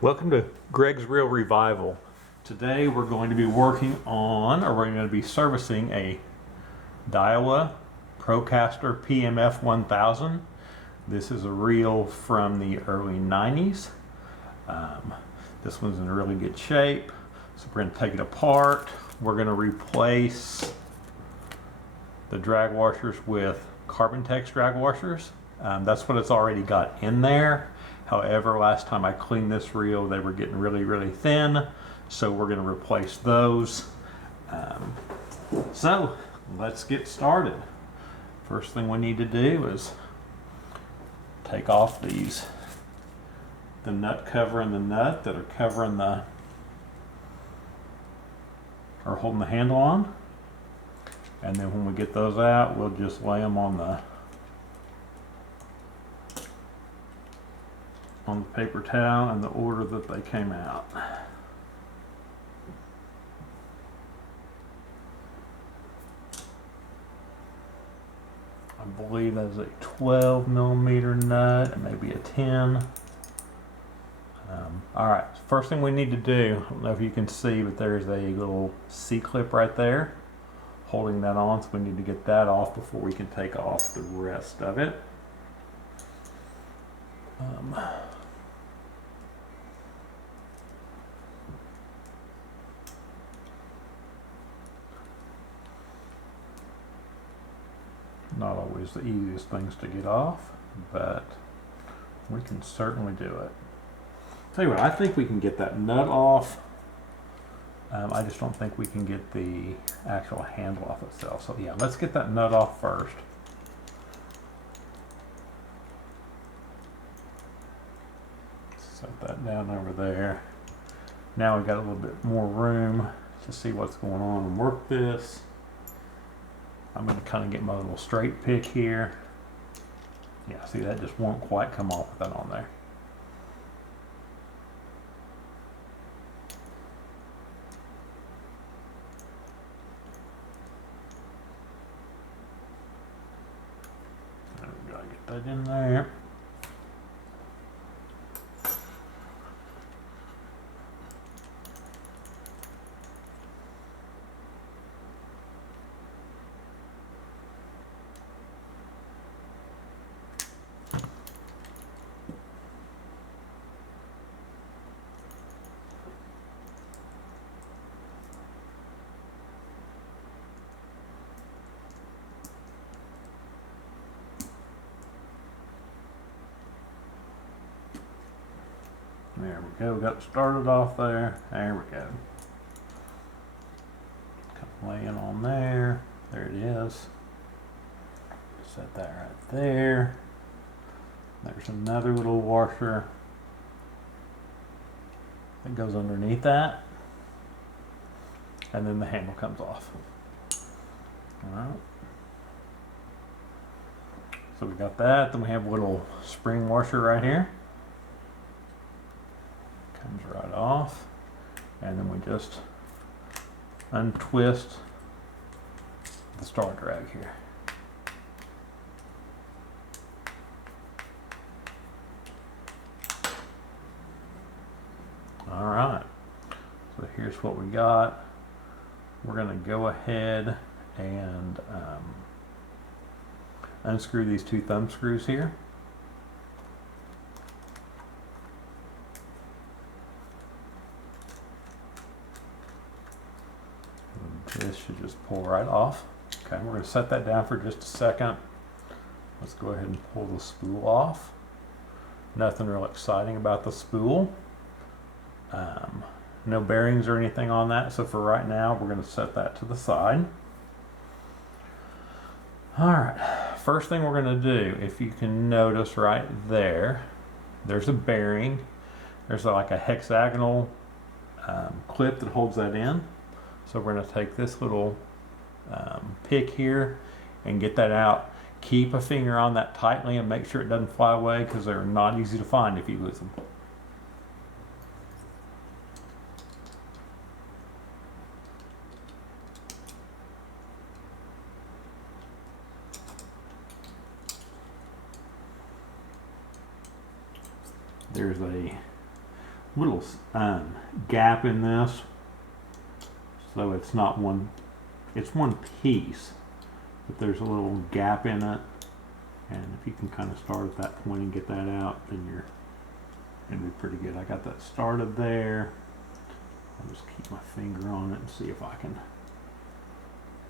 Welcome to Greg's Real Revival. Today we're going to be working on, or we're going to be servicing a Daiwa Procaster PMF-1000. This is a reel from the early 90s. This one's in really good shape. So we're going to take it apart. We're going to replace the drag washers with Carbon-Tex drag washers. That's what it's already got in there. However, last time I cleaned this reel, they were getting really thin. So we're going to replace those. So let's get started. First thing we need to do is take off the nut cover and the nut that are covering or holding the handle on. And then when we get those out, we'll just lay them on the paper towel in the order that they came out. I believe that's a 12mm nut and maybe a 10. Alright, first thing we need to do, I don't know if you can see, but there's a little C-clip right there holding that on, so we need to get that off before we can take off the rest of it. Not always the easiest things to get off, but we can certainly do it. Tell you what, I think we can get that nut off. I just don't think we can get the actual handle off itself. So yeah, let's get that nut off first. Set that down over there. Now we've got a little bit more room to see what's going on and work this. I'm going to kind of get my little straight pick here. Yeah, see, that just won't quite come off with that on there. There we go, get that in there. There we go, got it started off there. There we go. Kind of laying on there. There it is. Set that right there. There's another little washer that goes underneath that. And then the handle comes off. Alright. So we got that. Then we have a little spring washer right here. Comes right off, and then we just untwist the star drag here. All right, so here's what we got. We're going to go ahead and unscrew these two thumb screws here. This should just pull right off. Okay, we're going to set that down for just a second. Let's go ahead and pull the spool off. Nothing real exciting about the spool. No bearings or anything on that, so for right now we're going to set that to the side. Alright, first thing we're going to do, if you can notice right there, there's a bearing. There's like a hexagonal clip that holds that in. So we're going to take this little pick here and get that out. Keep a finger on that tightly and make sure it doesn't fly away, because they're not easy to find if you lose them. There's a little gap in this, so it's not one, it's one piece, but there's a little gap in it, and if you can kind of start at that point and get that out, then you're gonna be pretty good. I got that started there. I'll just keep my finger on it and see if I can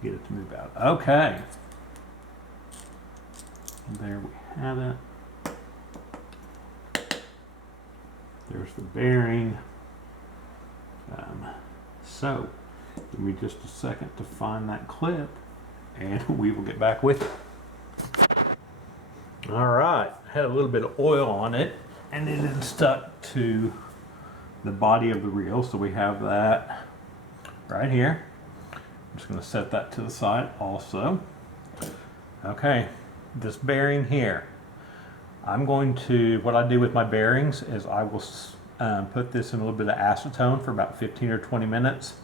get it to move out. Okay, there we have it. There's the bearing. So give me just a second to find that clip and we will get back with it. All right, had a little bit of oil on it and it is stuck to the body of the reel, so we have that right here. I'm just going to set that to the side also. Okay, this bearing here, I'm going to, what I do with my bearings is I will put this in a little bit of acetone for about 15 or 20 minutes,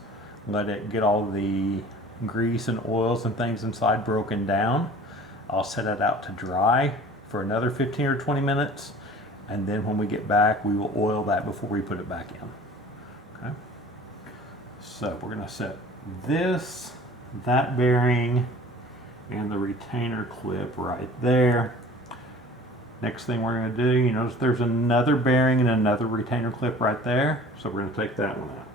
let it get all the grease and oils and things inside broken down. I'll set it out to dry for another 15 or 20 minutes, and then when we get back we will oil that before we put it back in. Okay, so we're going to set this, that bearing, and the retainer clip right there. Next thing we're going to do, you notice there's another bearing and another retainer clip right there, so we're going to take that one out.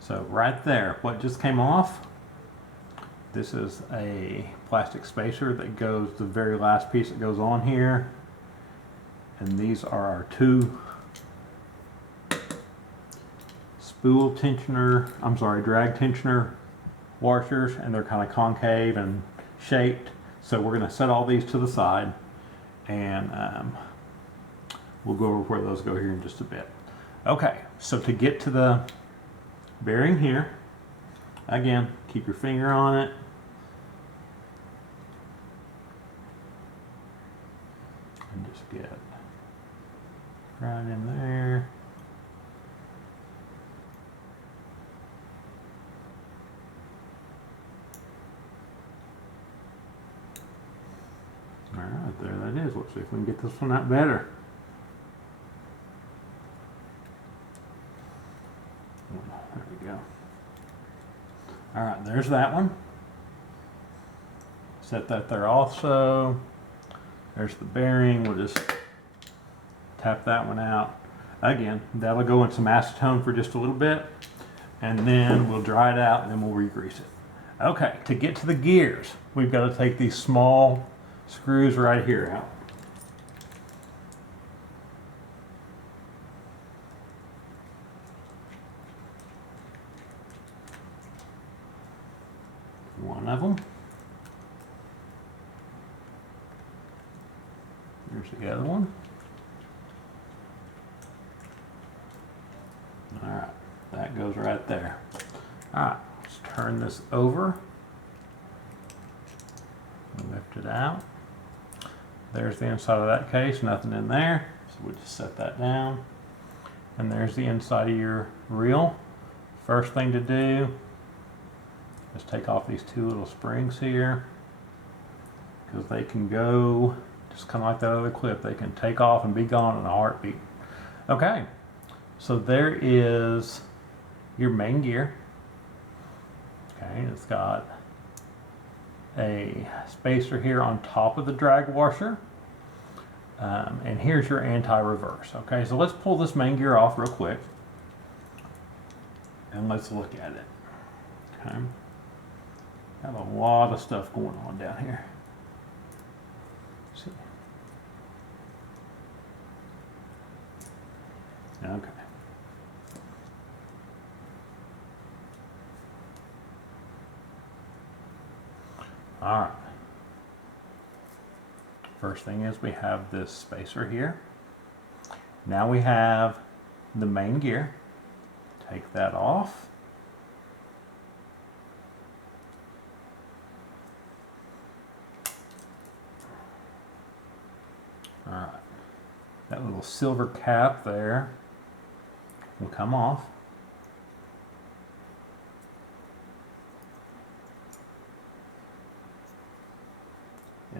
So right there, what just came off, this is a plastic spacer that goes, the very last piece that goes on here, and these are our two spool tensioner, drag tensioner washers, and they're kind of concave and shaped. So we're going to set all these to the side, and we'll go over where those go here in just a bit. Okay, so to get to the bearing here, again, keep your finger on it. And just get right in there. All right, there that is. Let's see if we can get this one out better. There we go. All right, there's that one. Set that there also. There's the bearing. We'll just tap that one out. Again, that'll go in some acetone for just a little bit, and then we'll dry it out and then we'll re-grease it. Okay, to get to the gears, we've got to take these small screws right here out. One of them. Here's the other one. All right, that goes right there. All right, let's turn this over. Lift it out. There's the inside of that case, nothing in there. So we'll just set that down. And there's the inside of your reel. First thing to do is take off these two little springs here, because they can go just kind of like that other clip. They can take off and be gone in a heartbeat. Okay, so there is your main gear. Okay, it's got a spacer here on top of the drag washer, and here's your anti-reverse. Okay, so let's pull this main gear off real quick and let's look at it. Okay, got a lot of stuff going on down here. Let's see. Okay. All right. First thing is we have this spacer here. Now we have the main gear. Take that off. All right. That little silver cap there will come off.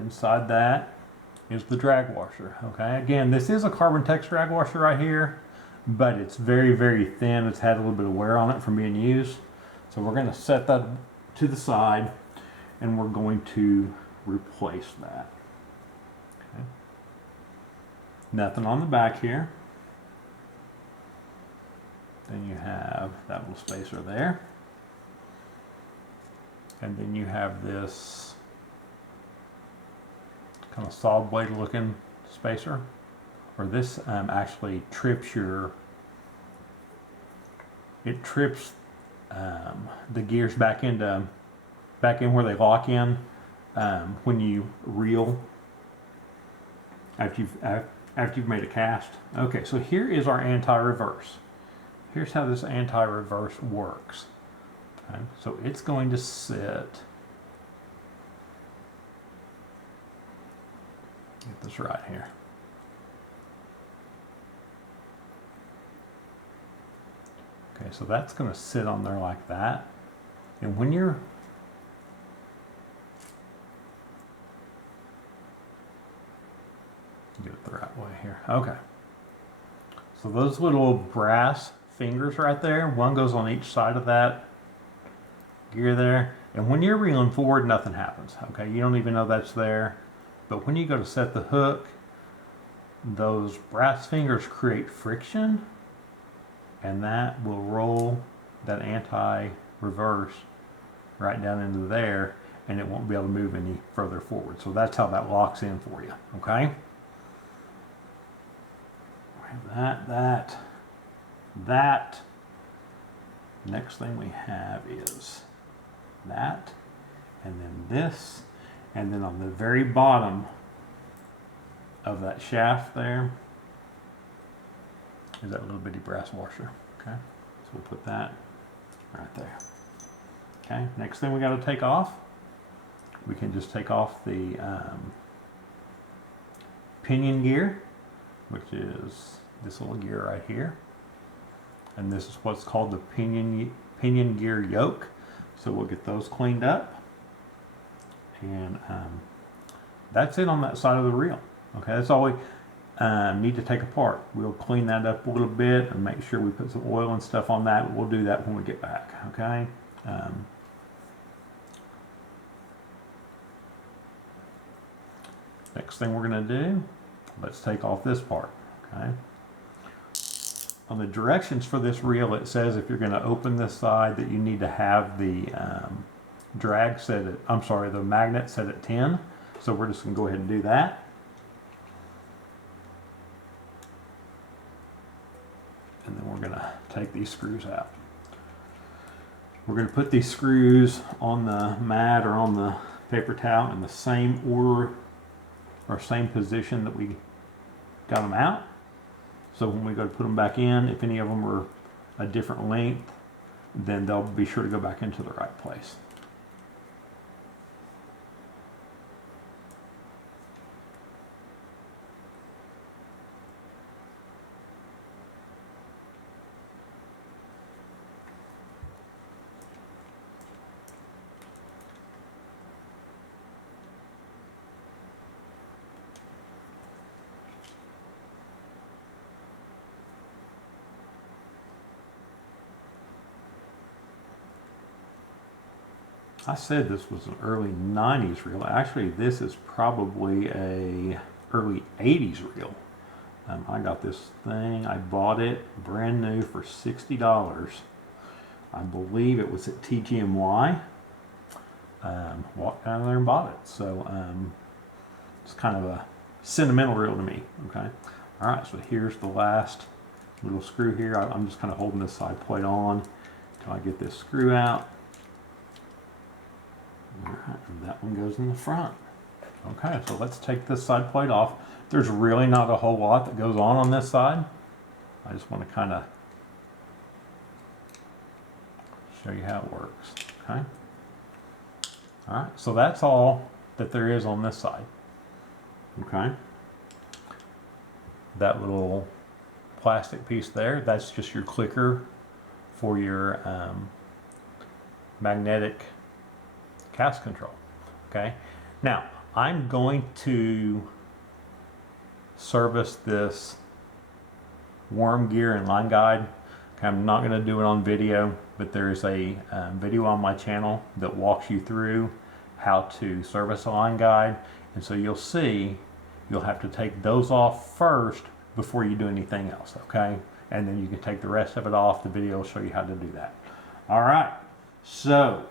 inside that is the drag washer. Okay, again, this is a carbon tex drag washer right here, but it's very, very thin. It's had a little bit of wear on it from being used. So we're going to set that to the side and we're going to replace that. Okay. Nothing on the back here. Then you have that little spacer there. And then you have this kind of saw blade looking spacer. Or this actually trips it trips the gears back in where they lock in when you reel after you've made a cast. Okay, so here is our anti-reverse. Here's how this anti-reverse works. Okay, so it's going to sit. Get this right here. Okay, so that's going to sit on there like that. And when you're get it the right way here. Okay. So those little brass fingers right there, one goes on each side of that gear there. And when you're reeling forward, nothing happens. Okay, you don't even know that's there. But when you go to set the hook, those brass fingers create friction, and that will roll that anti-reverse right down into there, and it won't be able to move any further forward. So that's how that locks in for you. Okay. That. Next thing we have is that, and then this, and then on the very bottom of that shaft there is that little bitty brass washer. Okay, so we'll put that right there. Okay, next thing we got to take off, we can just take off the pinion gear, which is this little gear right here, and this is what's called the pinion gear yoke. So we'll get those cleaned up, and that's it on that side of the reel. Okay, that's all we need to take apart. We'll clean that up a little bit and make sure we put some oil and stuff on that. We'll do that when we get back. Okay. Next thing we're going to do, let's take off this part. Okay. On the directions for this reel, it says if you're going to open this side that you need to have the drag set at, the magnet set at 10. So we're just going to go ahead and do that. And then we're going to take these screws out. We're going to put these screws on the mat or on the paper towel in the same order or same position that we got them out. So when we go to put them back in, if any of them are a different length, then they'll be sure to go back into the right place. I said this was an early 90s reel. Actually, this is probably a early 80s reel. I got this thing, I bought it brand new for $60. I believe it was at TGMY. Walked down there and bought it. So it's kind of a sentimental reel to me. Okay. All right, so here's the last little screw here. I'm just kind of holding this side plate on until I get this screw out. All right, and that one goes in the front. Okay, so let's take this side plate off. There's really not a whole lot that goes on this side. I just want to kind of show you how it works. Okay. All right, so that's all that there is on this side. Okay. That little plastic piece there, that's just your clicker for your magnetic cast control. Okay. Now, I'm going to service this worm gear and line guide. I'm not going to do it on video, but there is a video on my channel that walks you through how to service a line guide. And so you'll see you'll have to take those off first before you do anything else, okay? And then you can take the rest of it off. The video will show you how to do that. All right, so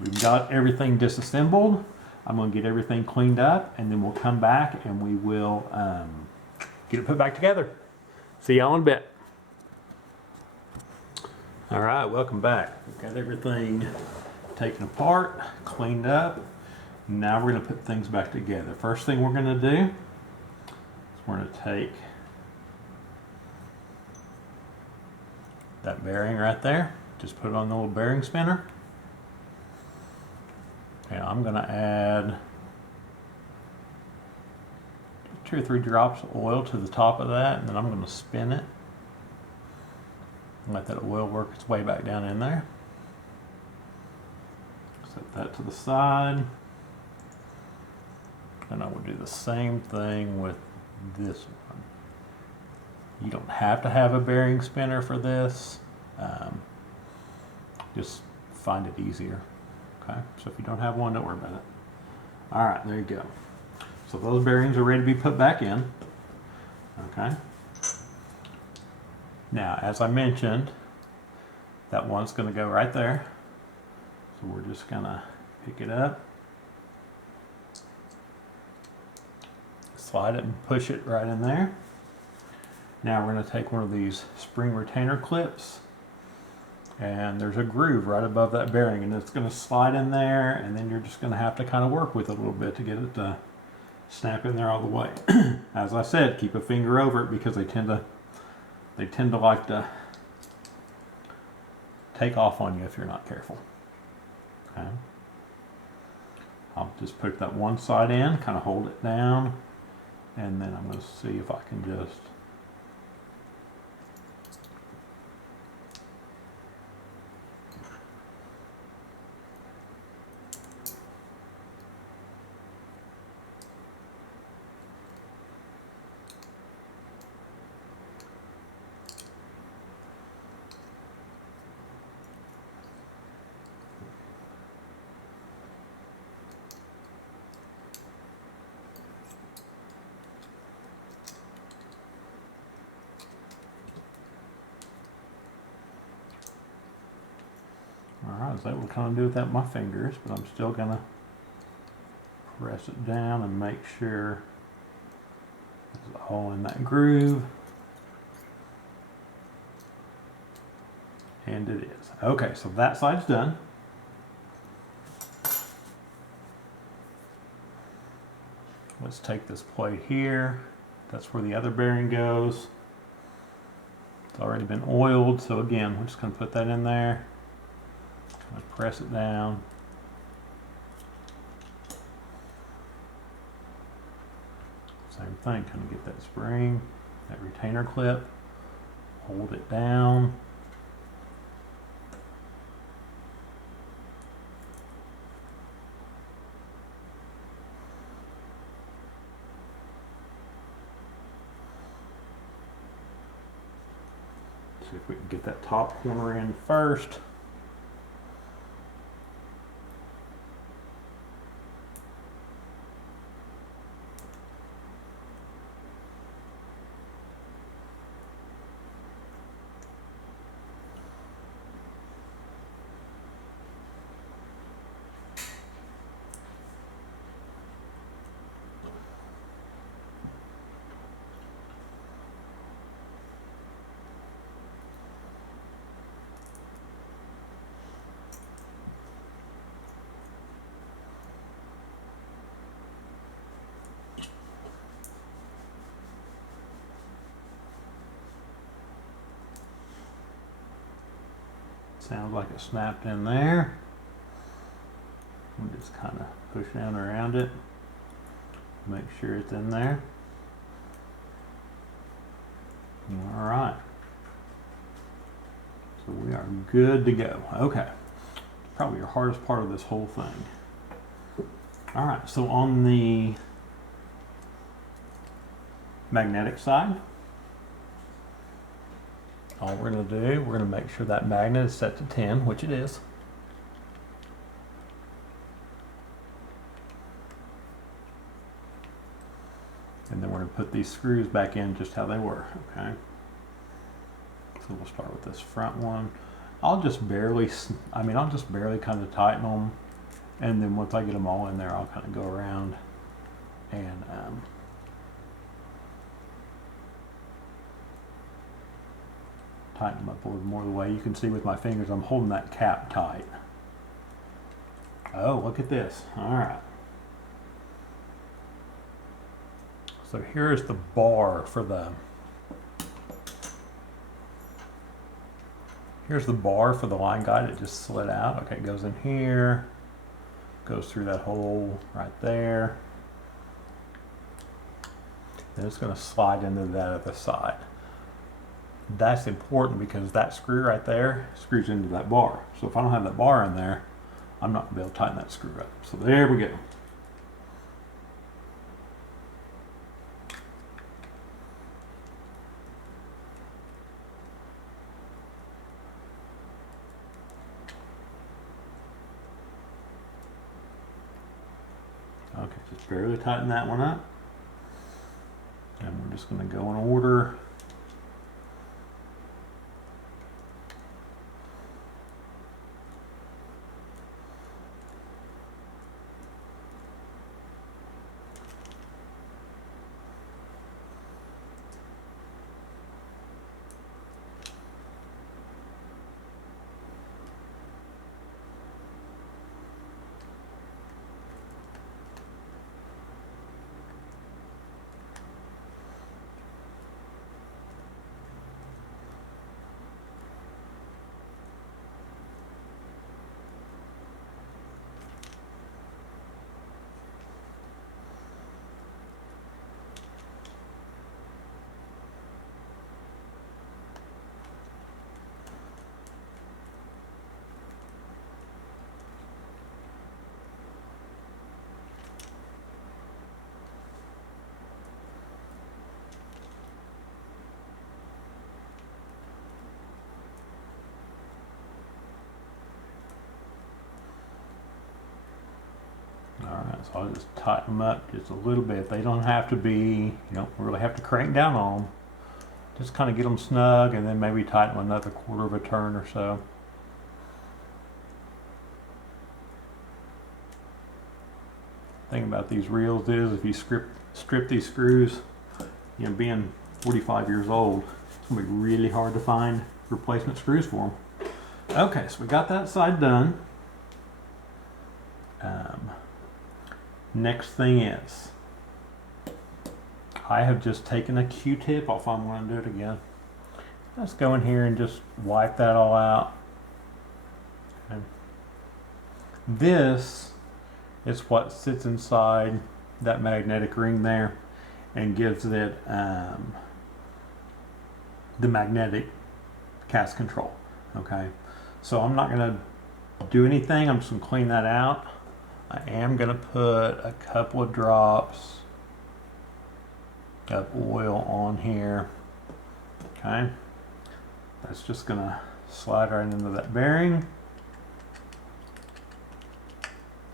we've got everything disassembled. I'm going to get everything cleaned up, and then we'll come back and we will get it put back together. See y'all in a bit. All right, welcome back. We've got everything taken apart, cleaned up. Now we're going to put things back together. First thing we're going to do is we're going to take that bearing right there. Just put it on the little bearing spinner. And I'm going to add 2 or 3 drops of oil to the top of that, and then I'm going to spin it and let that oil work its way back down in there. Set that to the side, and I will do the same thing with this one. You don't have to have a bearing spinner for this, just find it easier. Okay, so if you don't have one, don't worry about it. All right, there you go. So those bearings are ready to be put back in. Okay. Now, as I mentioned, that one's going to go right there. So we're just going to pick it up, slide it and push it right in there. Now we're going to take one of these spring retainer clips, and there's a groove right above that bearing, and it's going to slide in there, and then you're just going to have to kind of work with it a little bit to get it to snap in there all the way. As I said, keep a finger over it because they tend to like to take off on you if you're not careful. Okay. I'll just put that one side in, kind of hold it down, and then I'm going to see if I can just I was able to kind of do that with my fingers, but I'm still going to press it down and make sure it's all in that groove. And it is. Okay, so that side's done. Let's take this plate here. That's where the other bearing goes. It's already been oiled, so again, we're just going to put that in there. Press it down. Same thing, kind of get that spring, that retainer clip, hold it down. See if we can get that top corner in first. Sounds like it snapped in there. We'll just kind of push down around it, make sure it's in there. All right. So we are good to go. Okay. Probably your hardest part of this whole thing. All right, so on the magnetic side, all we're going to do, we're going to make sure that magnet is set to 10, which it is. And then we're going to put these screws back in just how they were, okay? So we'll start with this front one. I'll just barely kind of tighten them. And then once I get them all in there, I'll kind of go around and tighten them up a little more the way you can see with my fingers. I'm holding that cap tight. Oh, look at this. All right. So here's the bar for the line guide. It just slid out. Okay, it goes in here, goes through that hole right there. Then it's going to slide into that other side. That's important because that screw right there screws into that bar. So if I don't have that bar in there, I'm not going to be able to tighten that screw up. So there we go. Okay, just barely tighten that one up. And we're just going to go in order. Alright, so I'll just tighten them up just a little bit. They don't have to be, you don't really have to crank down on them. Just kind of get them snug and then maybe tighten them another quarter of a turn or so. Thing about these reels is if you strip these screws, you know, being 45 years old, it's going to be really hard to find replacement screws for them. Okay, so we got that side done. Next thing is, I have just taken a Q-tip, if I'm going to do it again. Let's go in here and just wipe that all out. Okay. This is what sits inside that magnetic ring there and gives it the magnetic cast control. Okay, so I'm not going to do anything. I'm just going to clean that out. I am going to put a couple of drops of oil on here. Okay, that's just going to slide right into that bearing.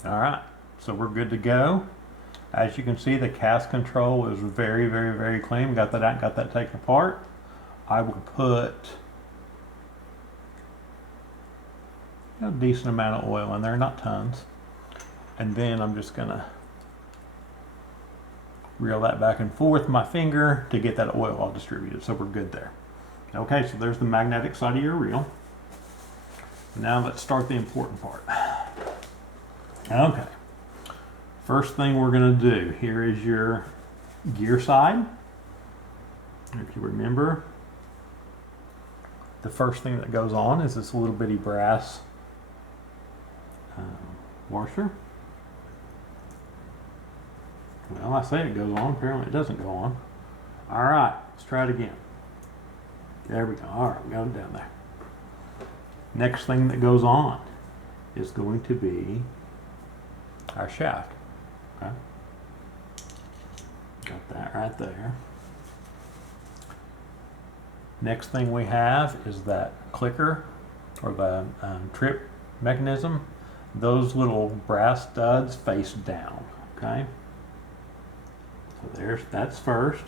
All right, so we're good to go. As you can see, the cast control is very, very, very clean. Got that out, got that taken apart. I will put a decent amount of oil in there, not tons. And then I'm just gonna reel that back and forth with my finger to get that oil all distributed, so we're good there. Okay, so there's the magnetic side of your reel. Now let's start the important part. Okay, first thing we're gonna do, here is your gear side. If you remember, the first thing that goes on is this little bitty brass washer. Well, I say it goes on, apparently it doesn't go on. All right, let's try it again. There we go. All right, we got it down there. Next thing that goes on is going to be our shaft. Okay. Got that right there. Next thing we have is that clicker or the trip mechanism. Those little brass studs face down, okay? So that's first.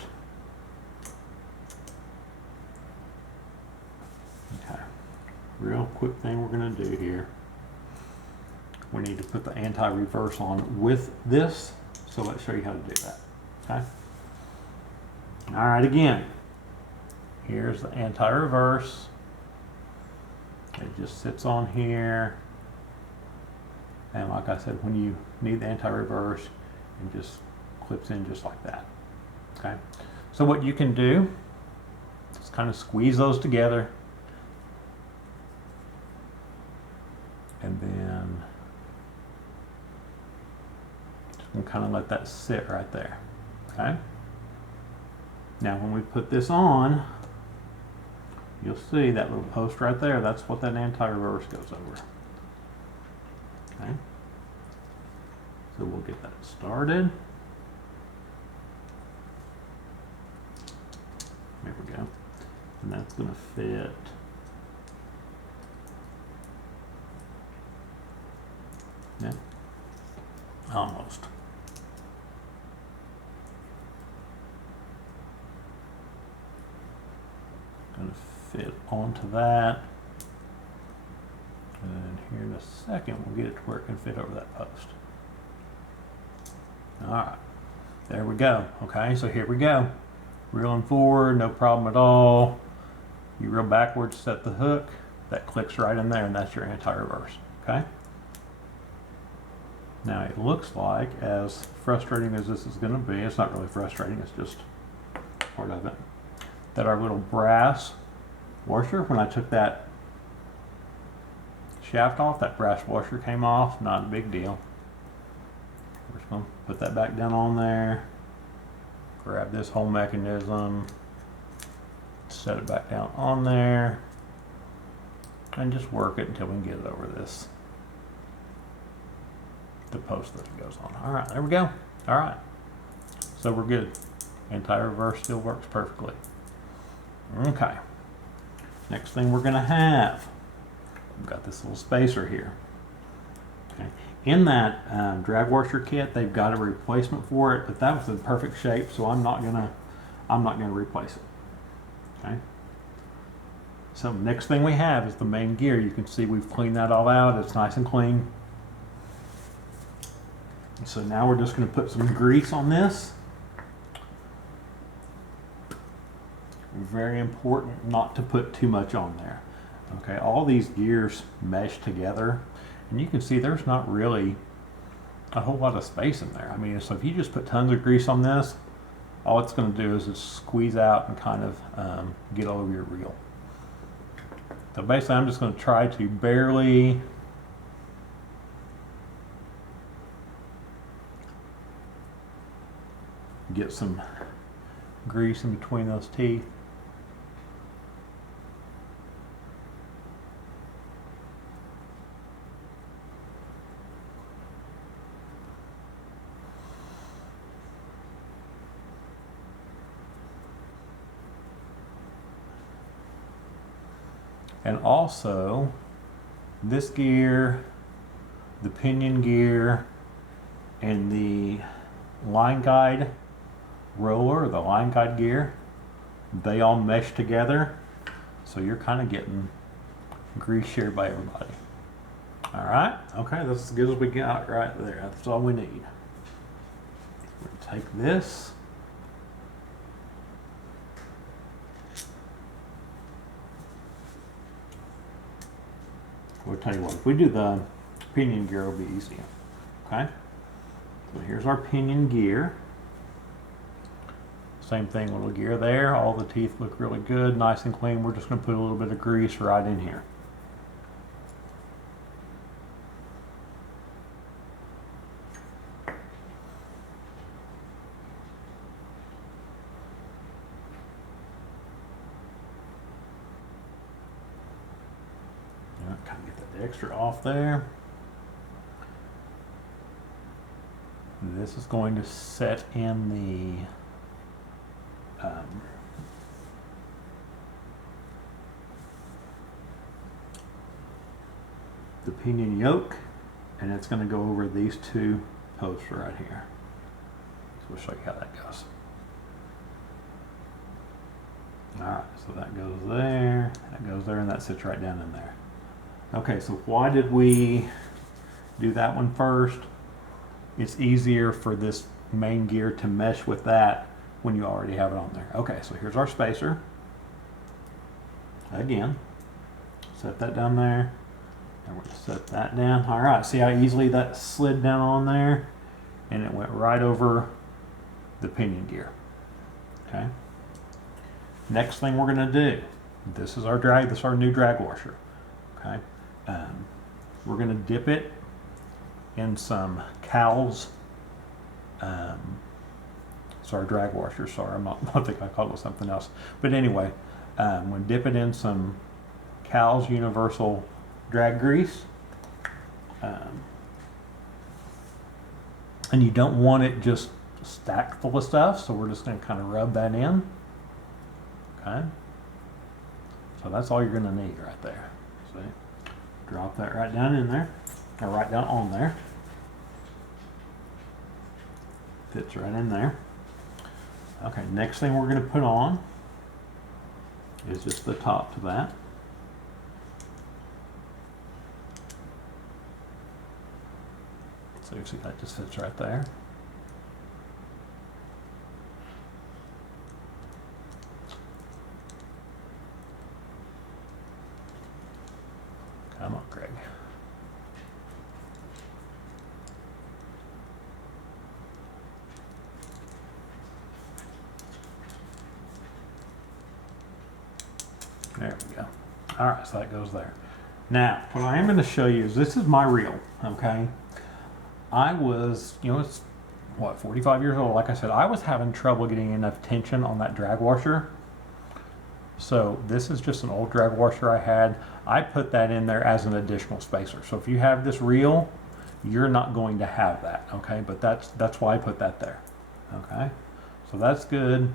Okay, real quick thing we're gonna do here. We need to put the anti-reverse on with this, so let's show you how to do that, okay? All right, again, here's the anti-reverse. It just sits on here. And like I said, when you need the anti-reverse, it just clips in just like that, okay? So what you can do is kind of squeeze those together. And then just kind of let that sit right there, okay? Now when we put this on, you'll see that little post right there. That's what that anti-reverse goes over. Okay. So we'll get that started. There we go. And that's going to fit. Yeah. Almost. Going to fit onto that. And here in a second, we'll get it to where it can fit over that post. All right, there we go. Okay, so here we go. Reeling forward, no problem at all. You reel backwards, set the hook, that clicks right in there, and that's your anti-reverse, okay? Now it looks like, as frustrating as this is gonna be, it's not really frustrating, it's just part of it, that our little brass washer, when I took that shaft off, that brass washer came off, not a big deal. We're just going to put that back down on there, grab this whole mechanism, set it back down on there, and just work it until we can get it over the post that it goes on. All right, there we go. All right, so we're good. Anti-reverse still works perfectly. Okay, next thing we're going to have, we've got this little spacer here. Okay. In that drag washer kit, they've got a replacement for it, but that was in perfect shape, so I'm not gonna replace it. Okay. So next thing we have is the main gear. You can see we've cleaned that all out. It's nice and clean. So now we're just going to put some grease on this. Very important not to put too much on there. Okay, all these gears mesh together, and you can see there's not really a whole lot of space in there. I mean, so if you just put tons of grease on this, all it's going to do is just squeeze out and kind of get all over your reel. So basically, I'm just going to try to barely get some grease in between those teeth. And also, this gear, the pinion gear, and the line guide roller, the line guide gear, they all mesh together. So you're kind of getting grease shared by everybody. All right, okay, that's as good as we got right there. That's all we need. We're gonna take this. We'll tell you what, if we do the pinion gear, it'll be easier. Okay? So here's our pinion gear. Same thing, little gear there. All the teeth look really good, nice and clean. We're just going to put a little bit of grease right in here. Kind of get that extra off there. This is going to set in the pinion yoke, and it's going to go over these two posts right here. So we'll show you how that goes. Alright, so that goes there, and that sits right down in there. Okay, so why did we do that one first? It's easier for this main gear to mesh with that when you already have it on there. Okay, so here's our spacer. Again, set that down there, and we're going to set that down. Alright, see how easily that slid down on there? And it went right over the pinion gear. Okay. Next thing we're going to do, this is our new drag washer. Okay. We're going to dip it in some Cow's, sorry, drag washer. Sorry, I think I called it something else. But anyway, I'm going to dip it in some Cow's Universal drag grease. And you don't want it just stacked full of stuff, so we're just going to kind of rub that in. Okay. So that's all you're going to need right there. See? Drop that right down in there, or right down on there. Fits right in there. Okay, next thing we're going to put on is just the top to that. So you see that just fits right there. Come on, Greg. There we go. All right, so that goes there. Now, what I am going to show you is this is my reel, okay? I was, it's what, 45 years old. Like I said, I was having trouble getting enough tension on that drag washer. So this is just an old drag washer I had. I put that in there as an additional spacer. So if you have this reel, you're not going to have that, okay? But that's why I put that there, okay? So that's good.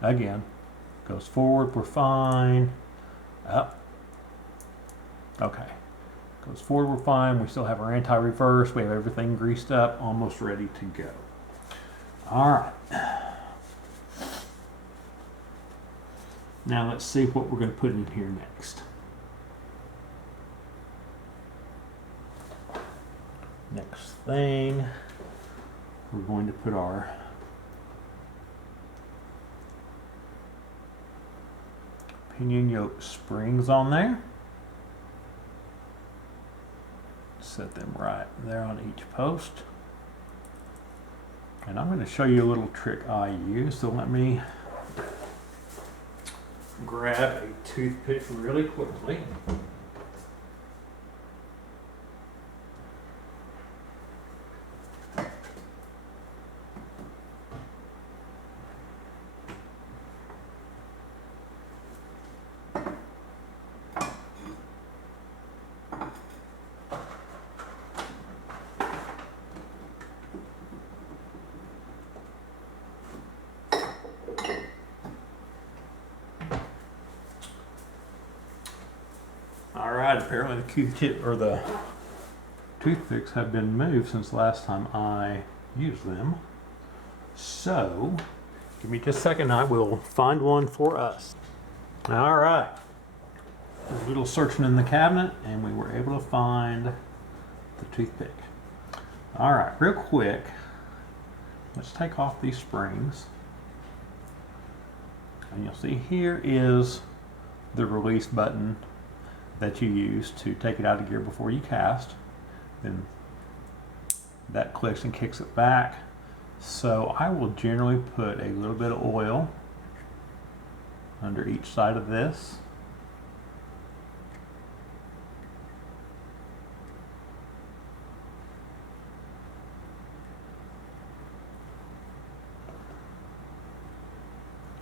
Again, goes forward, we're fine. Up. Okay. Goes forward, we're fine. We still have our anti-reverse. We have everything greased up, almost ready to go. All right. Now let's see what we're going to put in here next. Next thing, we're going to put our pinion yoke springs on there. Set them right there on each post. And I'm going to show you a little trick I use. So let me grab a toothpick really quickly. Alright, apparently the Q-tip or the toothpicks have been moved since the last time I used them. So, give me just a second, I will find one for us. Alright, a little searching in the cabinet and we were able to find the toothpick. Alright, real quick, let's take off these springs. And you'll see here is the release button that you use to take it out of gear before you cast. Then that clicks and kicks it back. So I will generally put a little bit of oil under each side of this.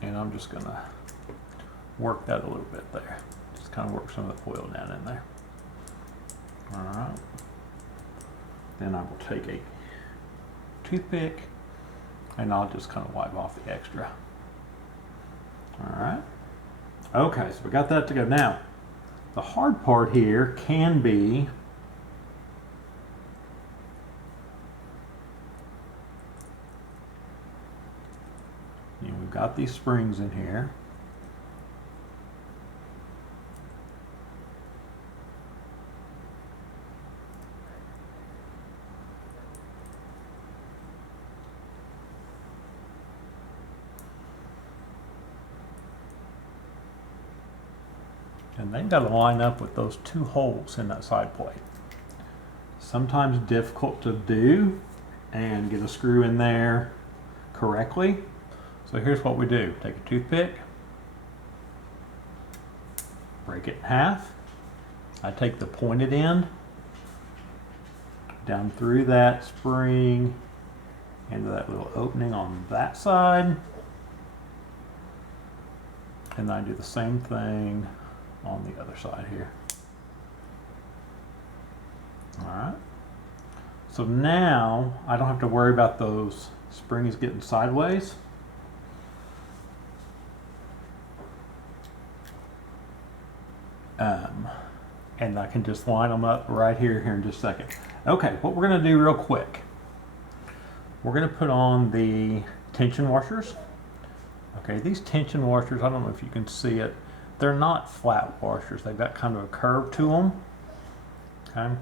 And I'm just gonna work that a little bit there. Just kind of work some of the oil down in there. All right. Then I will take a toothpick, and I'll just kind of wipe off the extra. All right. Okay, so we got that to go. Now, the hard part here can be we've got these springs in here. And they've got to line up with those two holes in that side plate. Sometimes difficult to do and get a screw in there correctly. So here's what we do. Take a toothpick, break it in half. I take the pointed end down through that spring into that little opening on that side. And I do the same thing on the other side here. All right. So now I don't have to worry about those springs getting sideways. And I can just line them up right here in just a second. Okay, what we're going to do real quick, we're going to put on the tension washers. Okay, these tension washers, I don't know if you can see it, they're not flat washers. They've got kind of a curve to them. Okay.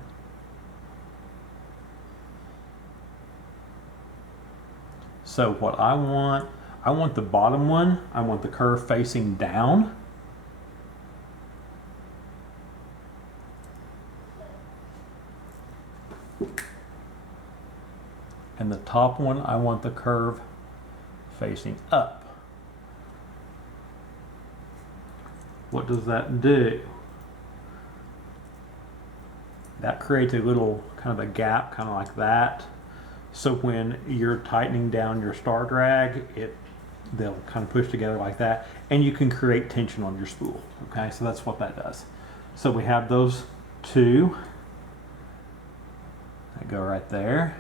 So what I want the bottom one, I want the curve facing down. And the top one, I want the curve facing up. What does that do? That creates a little kind of a gap, kind of like that. So when you're tightening down your star drag, they'll kind of push together like that, and you can create tension on your spool. Okay, so that's what that does. So we have those two that go right there.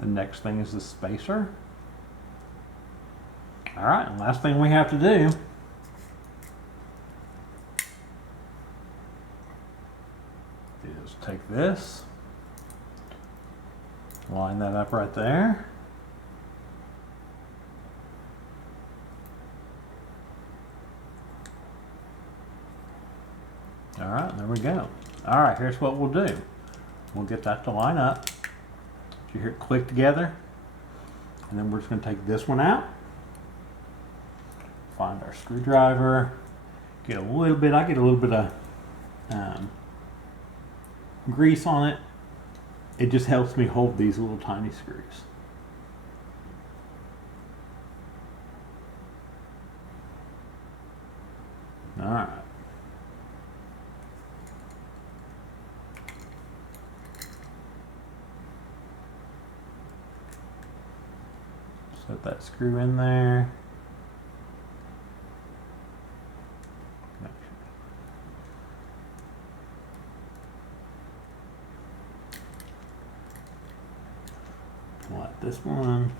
The next thing is the spacer. All right, and last thing we have to do is take this, line that up right there. All right, there we go. All right, here's what we'll do. We'll get that to line up. You hear it click together, and then we're just going to take this one out, find our screwdriver, get a little bit, I get a little bit of grease on it. It just helps me hold these little tiny screws. All right. Set that screw in there. Like this one.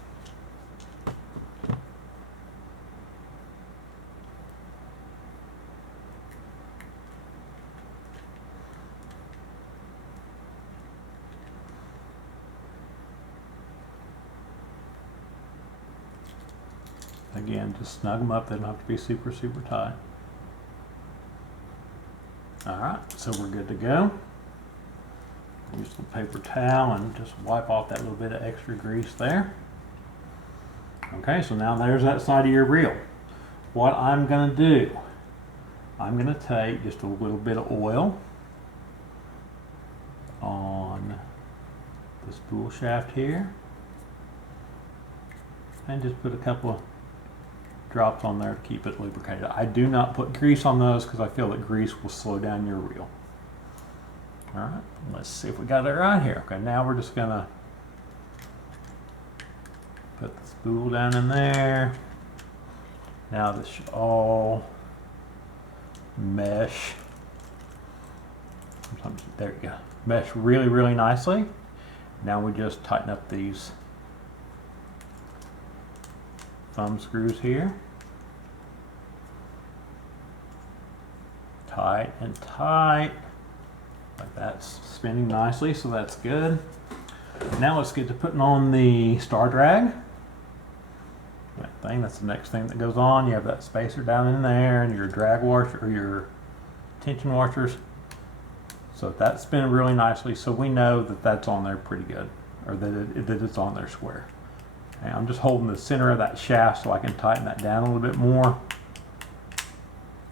Again, just snug them up. They don't have to be super, super tight. All right, so we're good to go. Use the paper towel and just wipe off that little bit of extra grease there. Okay, so now there's that side of your reel. What I'm gonna do, I'm gonna take just a little bit of oil on the spool shaft here and just put a couple of drops on there to keep it lubricated. I do not put grease on those because I feel that grease will slow down your reel. All right, let's see if we got it right here. Okay, now we're just gonna put the spool down in there. Now this should all mesh. Sometimes, there you go. Mesh really, really nicely. Now we just tighten up these thumb screws here. Tight and tight. Like that's spinning nicely, so that's good. Now let's get to putting on the star drag. That's the next thing that goes on. You have that spacer down in there and your drag washer or your tension washers. So that's spinning really nicely, so we know that that's on there pretty good, or that it's on there square. Okay, I'm just holding the center of that shaft so I can tighten that down a little bit more.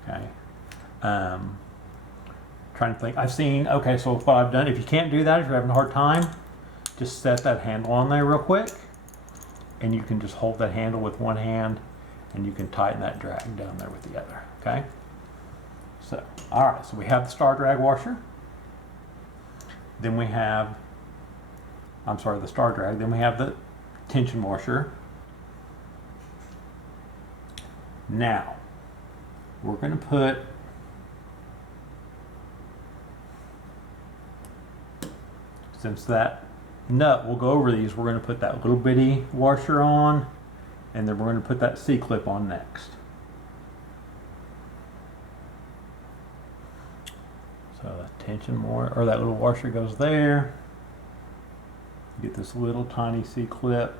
Okay. Trying to think. I've seen, okay, so what I've done, if you can't do that, if you're having a hard time, just set that handle on there real quick, and you can just hold that handle with one hand, and you can tighten that drag down there with the other, okay? So, all right, so we have the star drag washer. Then we have, the star drag. Then we have the tension washer. Now, we're going to put since that nut will go over these, we're going to put that little bitty washer on, and then we're going to put that C-clip on next. So that tension or that little washer goes there. Get this little tiny C-clip.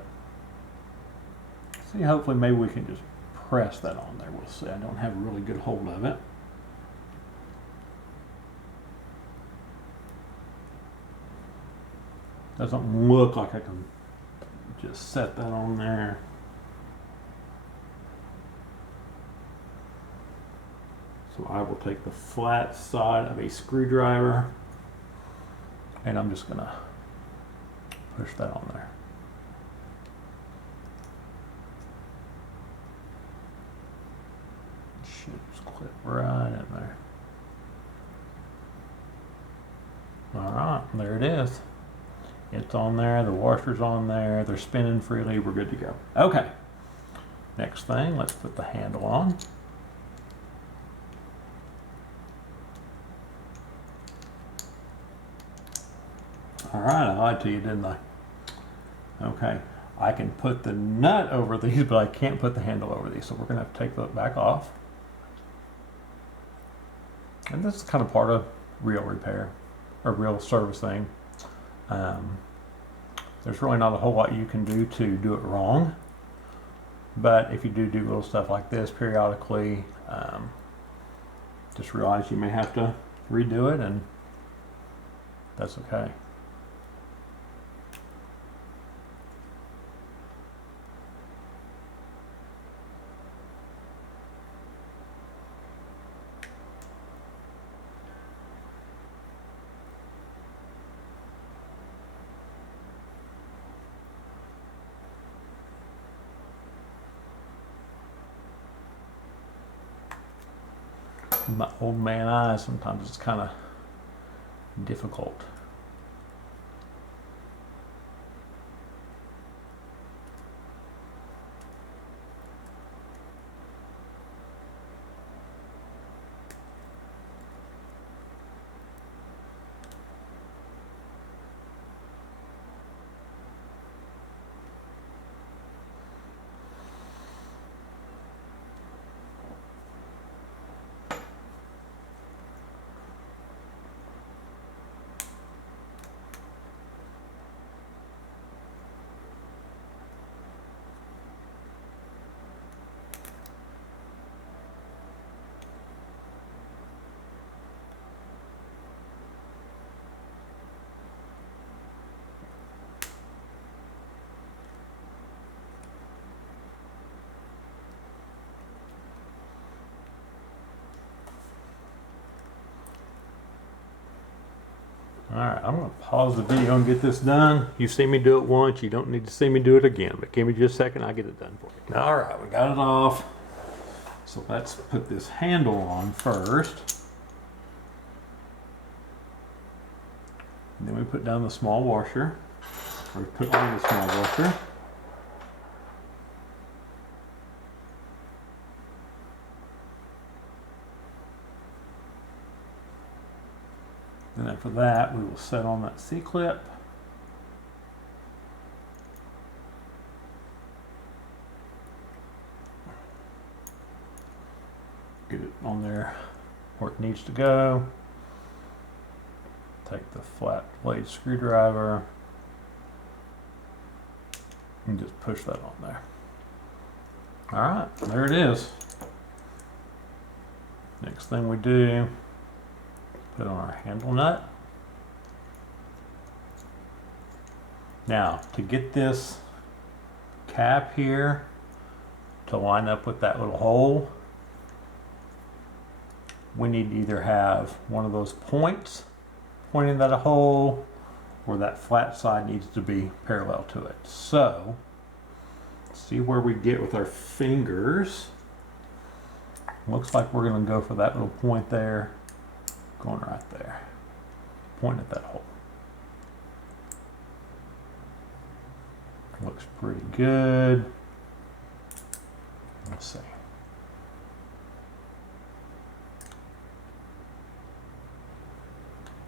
See, hopefully maybe we can just press that on there. We'll see. I don't have a really good hold of it. Doesn't look like I can just set that on there. So I will take the flat side of a screwdriver and I'm just gonna push that on there. Should just clip right in there. All right, there it is. It's on there, the washer's on there, they're spinning freely, we're good to go. Okay, next thing, let's put the handle on. All right, I lied to you, didn't I? Okay, I can put the nut over these, but I can't put the handle over these, so we're gonna have to take that back off. And this is kind of part of real repair, or real servicing. There's really not a whole lot you can do to do it wrong, but if you do little stuff like this periodically, just realize you may have to redo it, and that's okay. My old man eyes, sometimes it's kind of difficult. All right, I'm gonna pause the video and get this done. You've seen me do it once, you don't need to see me do it again, but give me just a second, I'll get it done for you. All right, we got it off. So let's put this handle on first. And then we put down the small washer, or put on the small washer. And after that, we will set on that C-clip. get it on there where it needs to go. Take the flat blade screwdriver and just push that on there. All right, there it is. Next thing we do, put on our handle nut. Now, to get this cap here to line up with that little hole, we need to either have one of those points pointing at a hole, or that flat side needs to be parallel to it. So, see where we get with our fingers. Looks like we're going to go for that little point there, going right there, pointing at that hole. Looks pretty good. Let's see.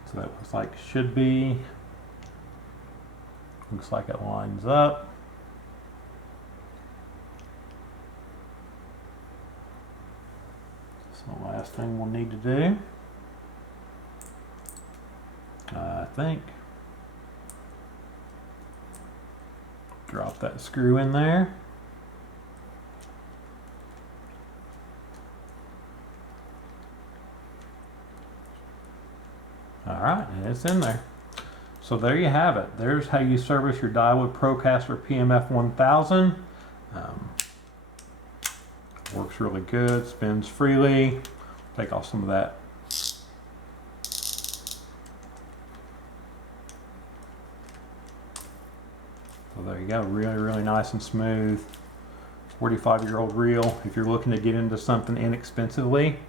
So that looks like it should be. Looks like it lines up. So the last thing we'll need to do, I think, drop that screw in there. All right, and it's in there. So there you have it. There's how you service your Daiwa Procaster PMF-1000. Works really good, spins freely. Take off some of that. So there you go, really, really nice and smooth. 45-year-old reel. If you're looking to get into something inexpensively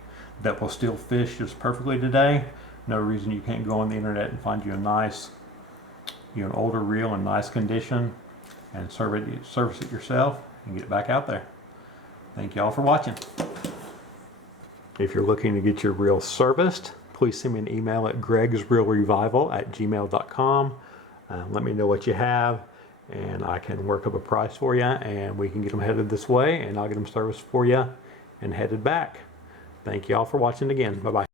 that will still fish just perfectly today, no reason you can't go on the internet and find you a nice, an older reel in nice condition and service it yourself and get it back out there. Thank you all for watching. If you're looking to get your reel serviced, please send me an email at gregsreelrevival@gmail.com. Let me know what you have, and I can work up a price for you, and we can get them headed this way, and I'll get them serviced for you and headed back. Thank you all for watching again. Bye-bye.